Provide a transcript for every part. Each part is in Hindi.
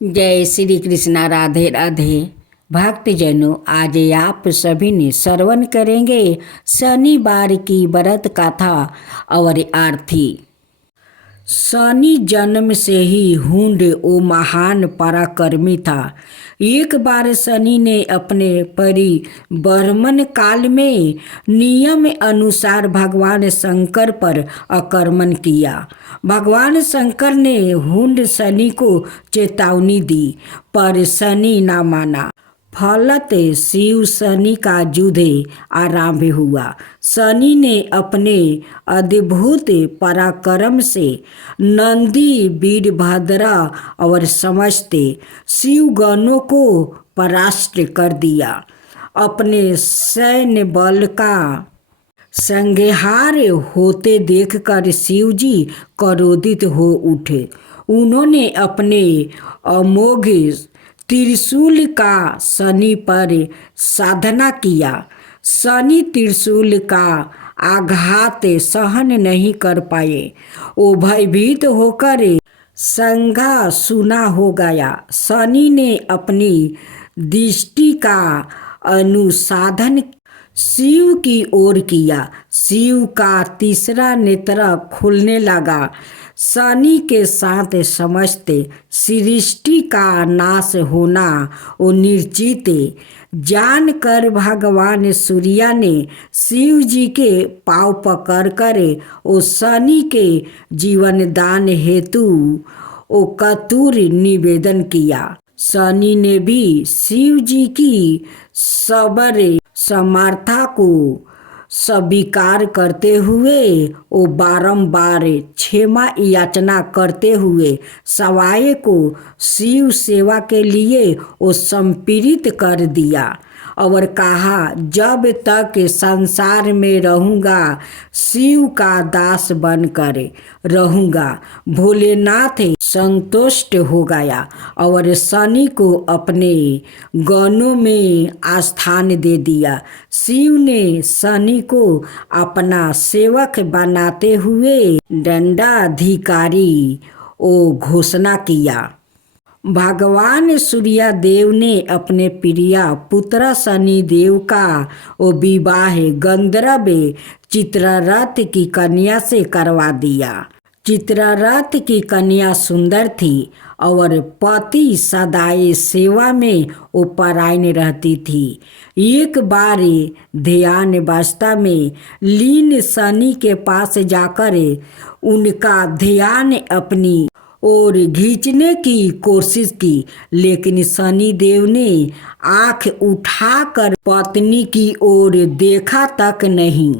जय श्री कृष्णा। राधे राधे। भक्तजनों, आज आप सभी ने श्रवण करेंगे शनिवार की व्रत कथा और आरती। शनि जन्म से ही हुंड ओ महान पराक्रमी था। एक बार शनि ने अपने परिभ्रमण काल में नियम अनुसार भगवान शंकर पर आक्रमण किया। भगवान शंकर ने हुंड शनि को चेतावनी दी, पर शनि ना माना। फलत शिव शनि का युद्ध आरंभ हुआ। शनि ने अपने अद्भुत पराक्रम से नंदी, वीरभद्र और समस्त शिवगणों को परास्त कर दिया। अपने सैन्य बल का संहार होते देखकर शिवजी क्रोधित हो उठे। उन्होंने अपने अमोघ त्रिशूल का शनि पर साधना किया। शनि त्रिशूल का आघात सहन नहीं कर पाए। वो भयभीत होकर संघा सुना हो गया। शनि ने अपनी दृष्टि का अनुसाधन शिव की ओर किया। शिव का तीसरा नेत्र खुलने लगा। शनि के साथ समस्त सृष्टि का नाश होना वो निश्चित जानकर भगवान सूर्य ने शिव जी के पांव पकड़कर वो शनि के जीवन दान हेतु वो कठोर निवेदन किया। शनि ने भी शिव जी की सबर समर्था को स्वीकार करते हुए वो बारंबार क्षमा याचना करते हुए सवाए को शिव सेवा के लिए वो संप्रेरित कर दिया और कहा, जब तक संसार में रहूँगा शिव का दास बनकर रहूँगा। भोलेनाथ संतुष्ट हो गया और शनि को अपने गणों में स्थान दे दिया। शिव ने शनि को अपना सेवक बनाते हुए दंडाधिकारी ओ घोषणा किया। भगवान सूर्य देव ने अपने प्रिय पुत्र शनि देव का वो विवाह गंधर्व चित्ररथ की कन्या से करवा दिया। चित्ररथ की कन्या सुंदर थी और पति सदाए सेवा में वो परायण रहती थी। एक बार ध्यान अवस्था में लीन शनि के पास जाकर उनका ध्यान अपनी और खींचने की कोशिश की, लेकिन शनि देव ने आंख उठाकर पत्नी की ओर देखा तक नहीं।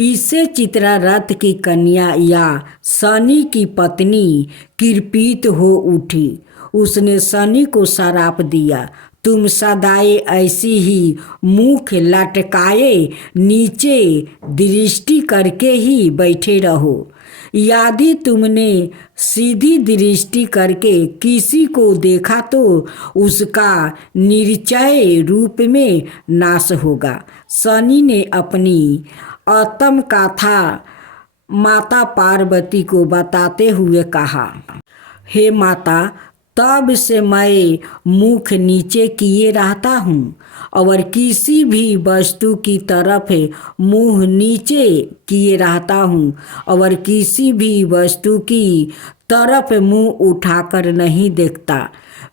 इससे चित्ररथ की कन्या या शनि की पत्नी कृपित हो उठी। उसने शनि को श्राप दिया, तुम सदाए ऐसी ही मुख लटकाए नीचे दृष्टि करके ही बैठे रहो। यदि तुमने सीधी दृष्टि करके किसी को देखा तो उसका निश्चय रूप में नाश होगा। शनि ने अपनी आत्म कथा माता पार्वती को बताते हुए कहा, हे माता, तब से मैं मुख नीचे किए रहता हूँ और किसी भी वस्तु की तरफ मुंह नीचे किए रहता हूँ और किसी भी वस्तु की तरफ मुंह उठाकर नहीं देखता।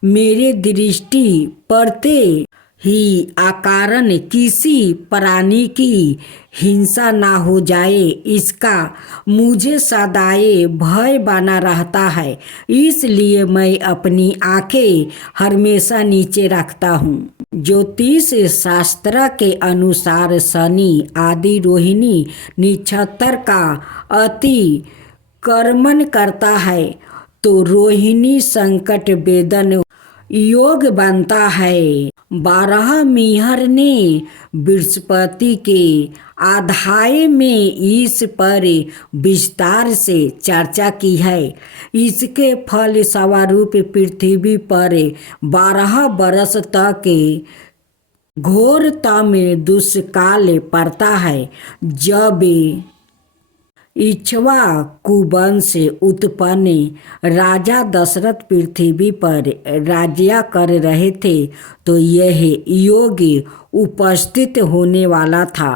मेरे दृष्टि पड़ते ही अकारण किसी प्राणी की हिंसा ना हो जाए, इसका मुझे सदाए भय बना रहता है। इसलिए मैं अपनी आंखें हमेशा नीचे रखता हूँ। ज्योतिष शास्त्र के अनुसार शनि आदि रोहिणी नक्षत्र का अति कर्मण करता है तो रोहिणी संकट वेदन योग बनता है। 12 मिहर ने बृहस्पति के अध्याय में इस पर विस्तार से चर्चा की है। इसके फल स्वरूप पृथ्वी पर 12 बरस तक घोरतम दुष्काल पड़ता है। जब इक्ष्वा कुवंश से उत्पन्न राजा दशरथ पृथ्वी पर राज्य कर रहे थे, तो यह योग उपस्थित होने वाला था।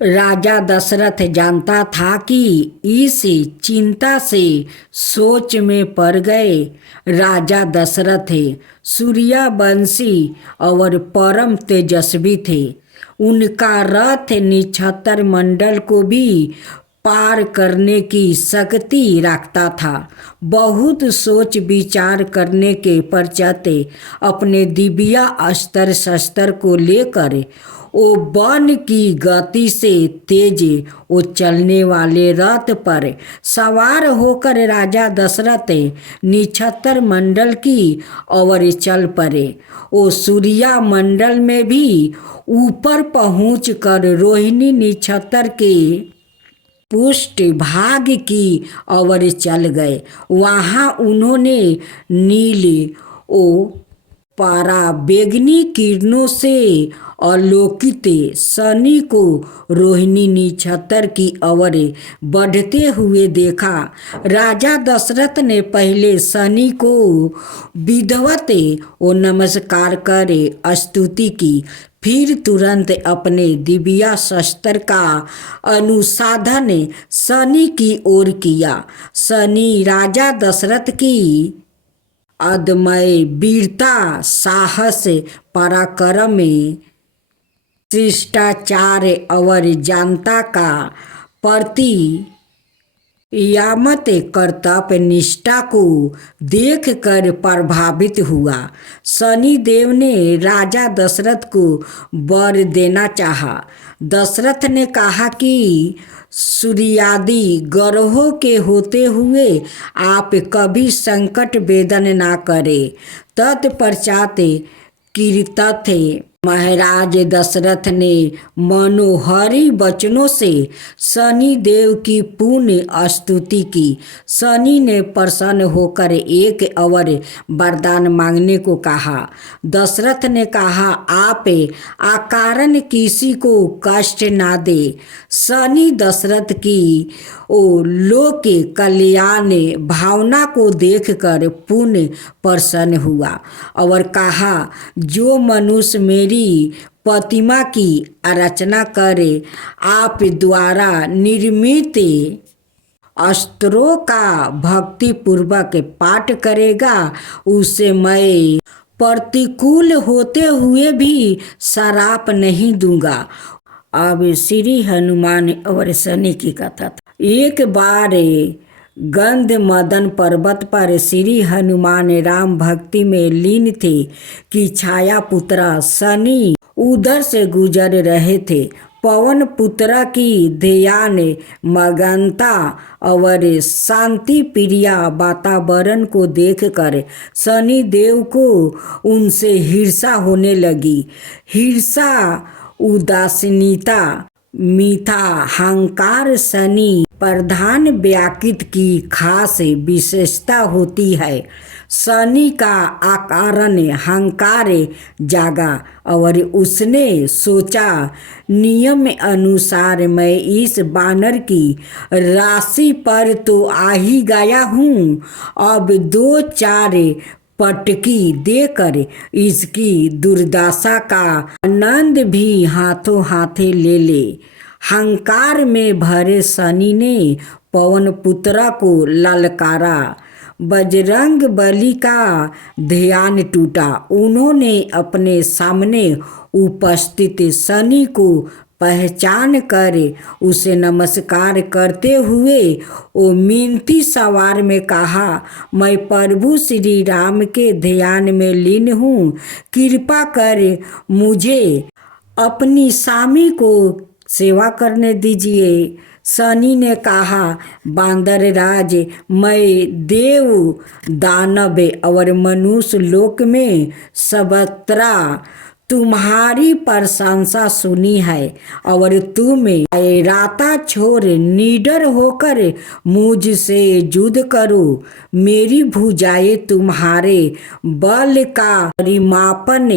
राजा दशरथ जानता था कि इस चिंता से सोच में पड़ गए। राजा दशरथ सूर्यवंशी और परम तेजस्वी थे। उनका रथ नक्षत्र मंडल को भी पार करने की शक्ति रखता था। बहुत सोच विचार करने के पश्चात अपने दिव्य अस्त्र शस्त्र को लेकर वो वन की गति से तेज वो चलने वाले रथ पर सवार होकर राजा दशरथ नक्षत्र मंडल की ओर चल पड़े। वो सूर्य मंडल में भी ऊपर पहुंचकर रोहिणी नक्षत्र के पुष्ट भाग की ओर चल गए। वहाँ उन्होंने नील ओ पराबैंगनी किरणों से आलोकित शनि को रोहिणी नक्षत्र की ओर बढ़ते हुए देखा। राजा दशरथ ने पहले शनि को विधिवत और नमस्कार कर स्तुति की, फिर तुरंत अपने दिव्य शस्त्र का अनुसंधान शनि की ओर किया। शनि राजा दशरथ की अदम्य वीरता, साहस, पराक्रम, शिष्टाचार और जनता का प्रति यामत कर्तव्य निष्ठा को देखकर प्रभावित हुआ। शनि देव ने राजा दशरथ को वर देना चाहा। दशरथ ने कहा कि सूर्यादि ग्रहों के होते हुए आप कभी संकट वेदन ना करें। तत्पश्चात कीर्तथ महाराज दशरथ ने मनोहरी वचनों से शनि देव की पूर्ण स्तुति की। शनि ने प्रसन्न होकर एक और वरदान मांगने को कहा। दशरथ ने कहा, आप अकारण किसी को कष्ट ना दे। शनि दशरथ की ओ लोक कल्याण भावना को देखकर पूर्ण प्रसन्न हुआ और कहा, जो मनुष्य मेरी प्रतिमा की आराधना करे, आप द्वारा निर्मित अस्त्रों का भक्ति पूर्वक पाठ करेगा, उसे मैं प्रतिकूल होते हुए भी श्राप नहीं दूंगा। अब श्री हनुमान और शनि की कथा था। एक बार गंध मदन पर्वत पर श्री हनुमान राम भक्ति में लीन थे कि छाया पुत्र शनि उधर से गुजर रहे थे। पवन पुत्र की ध्यान मगनता और शांति प्रिय वातावरण को देखकर शनि देव को उनसे ईर्ष्या होने लगी। ईर्ष्या, उदासीनता, मीठा अहंकार शनि प्रधान व्यक्ति की खास विशेषता होती है। शनि का अकारण अहंकार जागा और उसने सोचा, नियम अनुसार मैं इस बानर की राशि पर तो आ ही गया हूँ, अब 2-4 पटकी देकर इसकी दुर्दशा का आनंद भी हाथों हाथे ले। अहंकार में भरे शनि ने पवन पुत्र को ललकारा। बजरंग बली का ध्यान टूटा। उन्होंने अपने सामने उपस्थित शनि को पहचान कर उसे नमस्कार करते हुए वो मिनती सवार में कहा, मैं प्रभु श्री राम के ध्यान में लीन हूँ, कृपा कर मुझे अपनी स्वामी को सेवा करने दीजिए। शनि ने कहा, बांदर राज, मैं देव, दानव और मनुष्य लोक में सर्वत्र तुम्हारी प्रशंसा सुनी है और तुम राता छोड़ निडर होकर मुझसे युद्ध करो। मेरी भुजाएं तुम्हारे बल का परिमापन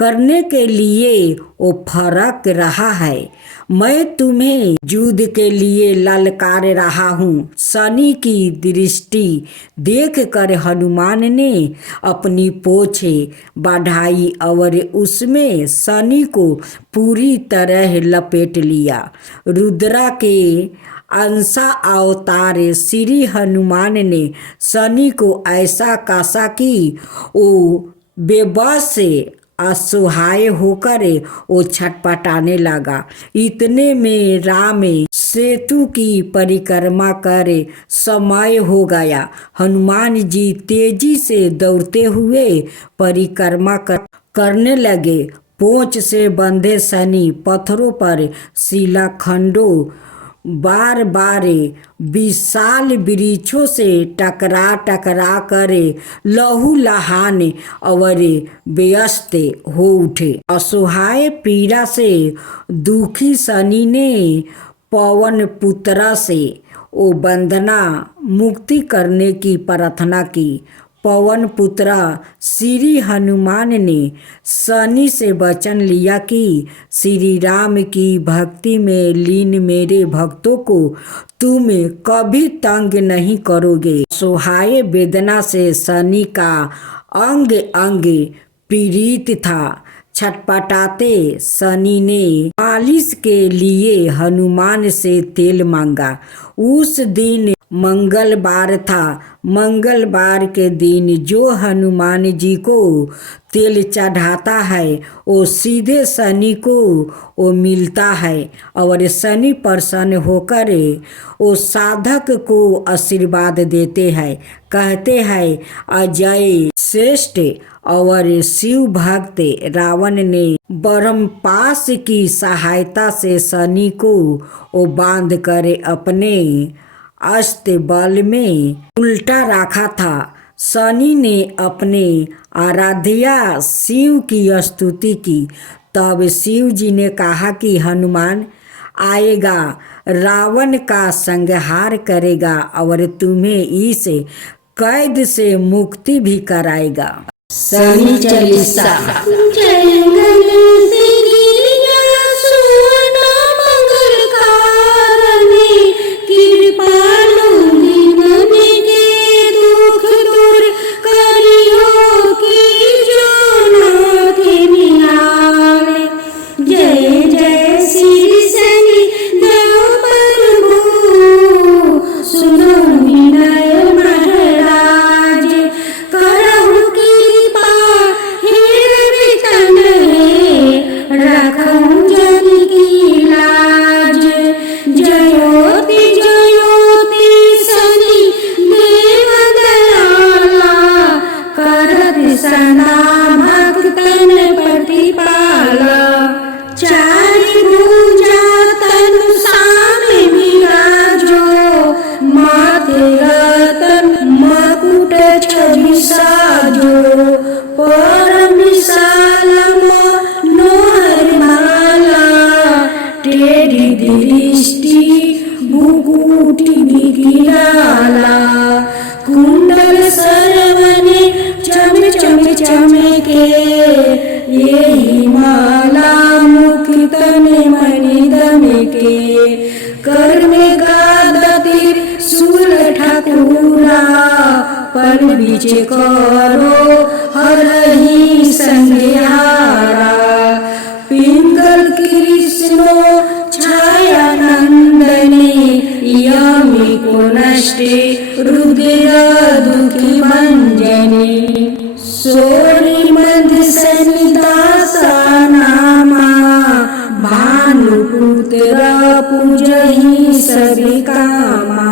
करने के लिए वो फरक रहा है। मैं तुम्हें युद्ध के लिए ललकार रहा हूँ। शनि की दृष्टि देखकर हनुमान ने अपनी पूंछे बढ़ाई और उसमें शनि को पूरी तरह लपेट लिया। रुद्रा के अंशा अवतार श्री हनुमान ने शनि को ऐसा कसा कि वो बेबस असहाय होकर वो छटपटाने लगा। इतने में राम सेतु की परिक्रमा कर समय हो गया। हनुमान जी तेजी से दौड़ते हुए परिक्रमा करने लगे। पोंछ से बंधे शनि पत्थरों पर शिलाखंडों बार बार विशाल वृक्षों से टकरा कर लहू लहान और व्यस्त हो उठे। असहाय पीड़ा से दुखी शनि ने पवन पुत्र से वो बंधना मुक्ति करने की प्रार्थना की। पवन पुत्र श्री हनुमान ने शनि से वचन लिया कि श्री राम की भक्ति में लीन मेरे भक्तों को तुम कभी तंग नहीं करोगे। असहाय वेदना से शनि का अंग अंग पीड़ित था। छटपटाते शनि ने मालिश के लिए हनुमान से तेल मांगा। उस दिन मंगलवार था। मंगलवार के दिन जो हनुमान जी को तेल चढ़ाता है वो सीधे शनि को वो मिलता है और शनि प्रसन्न होकर वो साधक को आशीर्वाद देते हैं। कहते हैं अजय श्रेष्ठ और शिव भक्त रावण ने ब्रह्मपाश की सहायता से शनि को वो बांध कर अपने अस्त्र बल में उल्टा रखा था। शनि ने अपने आराध्या शिव की स्तुति की। तब शिव जी ने कहा कि हनुमान आएगा, रावण का संहार करेगा और तुम्हें इस कैद से मुक्ति भी कराएगा। शनि चालीसा। कुंडल सरवने चम चम चमके, यही माला मुख तने मणि दमके। कर में गादा तीर सूल ठाकुरा, पर बीच करो हरहि संग्यारा। पिंगल कृष्णो छाया नंदने, यमी को नष्टे रुद्र दुखी भंजने। सोनी मध्य सनिदासा नामा, भानुपुत्र पूजहि सभी कामा।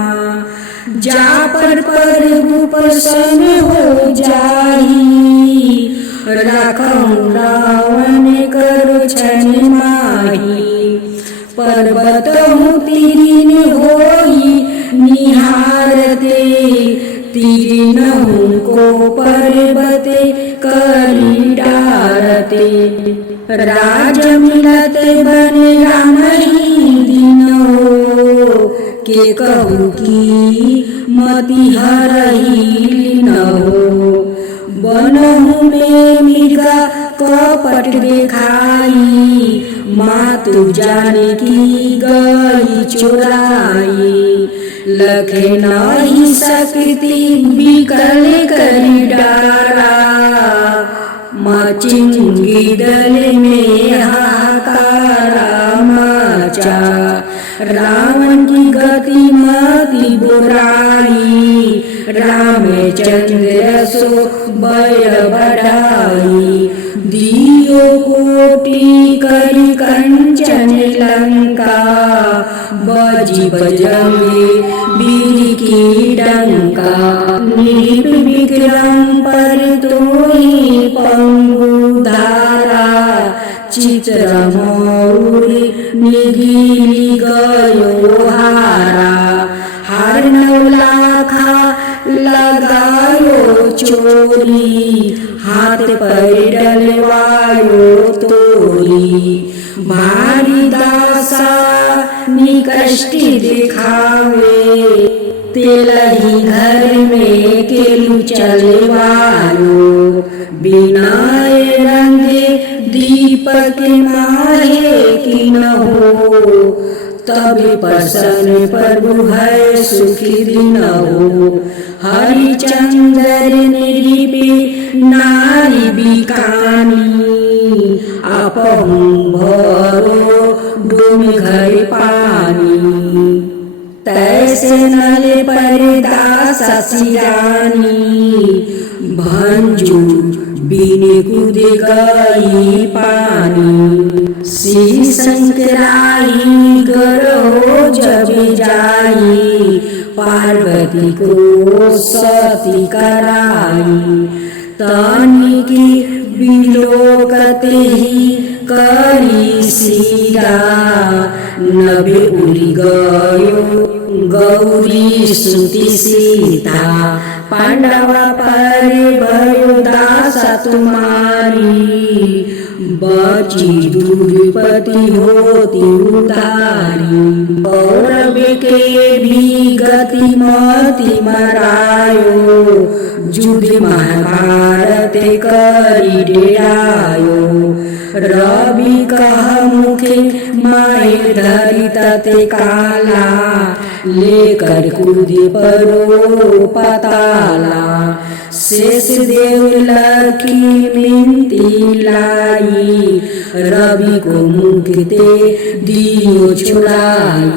जा पर प्रभु प्रसन्न हो जाहि, राखहु रावण कर छन माही। पर्वत तीरिन होई निहारते, तीरिनहु को पर्वते करी डारते। राज मिलत बन रामहि दिनो, के कहू की मति हरहि लीनहो। बनहु में मृगा कपट दिखाई, मातु जाने की गई चुराई। लखे नहीं सकती बिकल करी डारा, मचिंगी दल में हाहाकारा मचा। रावण की गति मति बुराई, रामचंद्र सो बल बढ़ाई। दियो कोटि करी कंचन लंका, बजी बजंगे वीर की डंका। नृप विक्रम पर तोहि पंगु धारा, चित्र मौरी निगिली गयो हारा। हर नौलाखा लगायो चोरी, हाथ पर डलवायो तोरी। भारी दासा निकष्टि दिखावे, तेलही घर में केलु चलवायो। बिना रंगे दीपक माहे की न हो, तब प्रसन्न प्रभु है सुखी दिन हो। हरिचंद्र निरिपी नारी बिकानी, आपहु भरो डूम घर पानी। तैसे नल पर दासा सिरानी, भंजू बिन कूद गई पानी। श्री शंकराई गरो जब जाई, पार्वती को सती कराई। तानी की बिलोकत ही करी सीरा, नभे उड़ी गयो गौरी सुती सीता। पांडवा पर भयो दासा तुम्हारी, बची दुर्पति होती उतारी। कौरव के भी गति मति मरायो, युद्ध महाभारत करी डेरायो। रवि कह मुखे माए धरि तते काला, लेकर कूदे परो पताला। शेष देव लखी मिनती लाई, रवि को मुक्ति दियो छुड़ाई।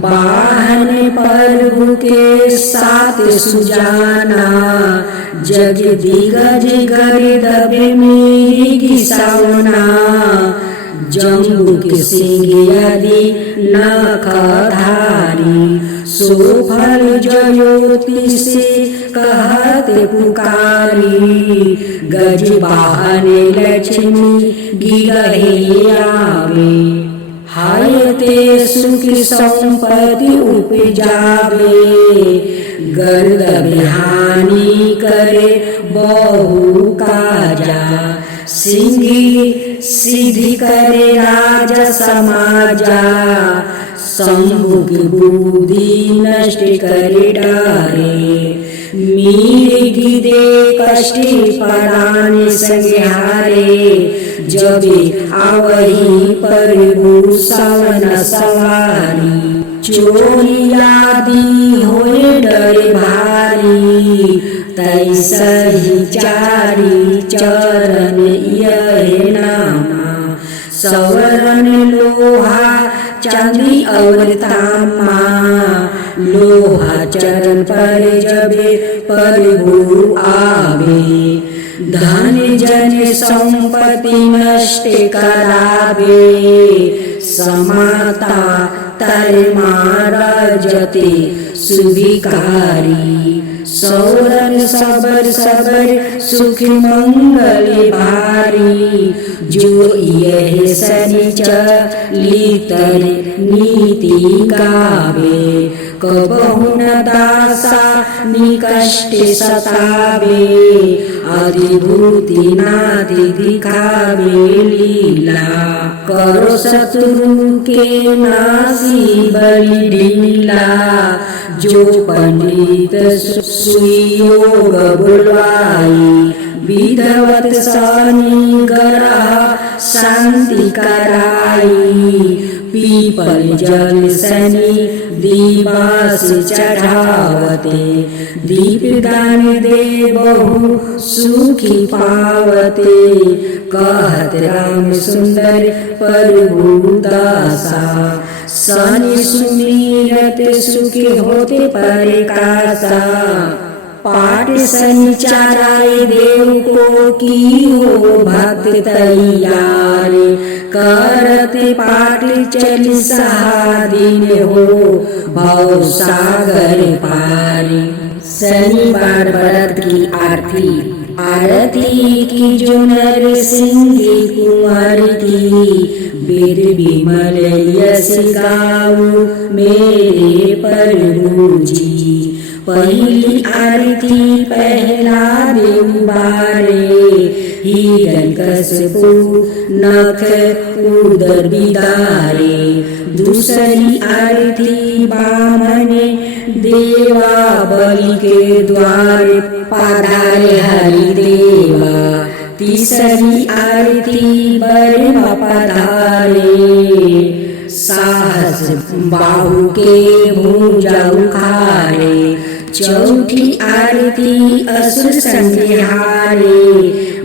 बाहन प्रभु के साथ सुजाना, जग दिगज गर्दभ मेरी घिसौना। जम्बू के सिंह आदि नखधारी, सोफल ज्योति से कहते पुकारी। गज वाहन लक्ष्मी गिरहे आवे, हाय ते सुख संपत्ति उपजावे। गर्द बिहानी करे बहु काजा, सिंगी सिद्धि करे राजा समाजा। शंभु की बुद्धि नष्ट करे डारे, मिर्गी दे कष्टि परान संहारे। जबे आवही प्रभु सवन सवारी, चोरी आदि होए डर भारी। तैसही चारी चरण यह नामा, सवरण लोहा चांदी और तामा। लोहा चरण पर जबे प्रभु आवे, धन जन संपत्ति नष्ट करावे। समाता तर मारजते सुविकारी, सौरन सबर सबर सुख मंगल भारी। जो यह सनिचलितर नीति गावे, कबहु न दासा निकष्ट सतावे। अधिभूति नादि दिखावे लीला, करो शत्रु के नासी बलि ढीला। जो पंडित सुयोग बुलवाई, विधवत सनी ग्रह शांति कराई। पीपल जल सनी दिवस चढ़ावते, दीपदान दे बहु सुखी पावते। कहत राम सुंदर प्रभु दासा, सनि सुमिरत सुखी होते प्रकाशा। पाठ सनि चाराय देव को की हो भक्त तैयार। करते पाठ चालीसा दिन हो भव सागर पार। शनिवार व्रत की आरती। आरती की जो नर सिंधी कुंवर की, वेद विमल यश गाऊ मेरे प्रभु जी। पहली आरती पहला देव बारे, हिरण्यकशिपु नख उदर बिदारे। दूसरी आरती बामन देवा बलि के द्वार, पधारे हरिदेवा। तीसरी आरती बर्मा पधारे, साहस बाहु के भुजा उखारे। चौथी आरती असुर संहारे,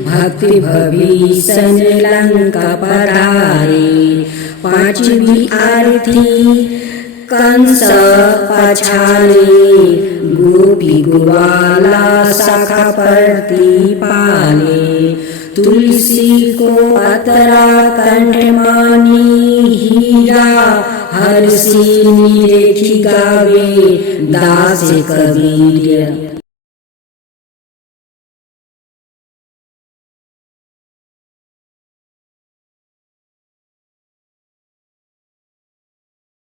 भक्ति भविष्ण लंका पधारे। पांचवी आरती कंस पछारे, गोपी ग्वाला शाखा प्रति पाले। तुलसी को अतरा कंठ मानी, हीरा हर्षि निरेखी गावे दास कबीर।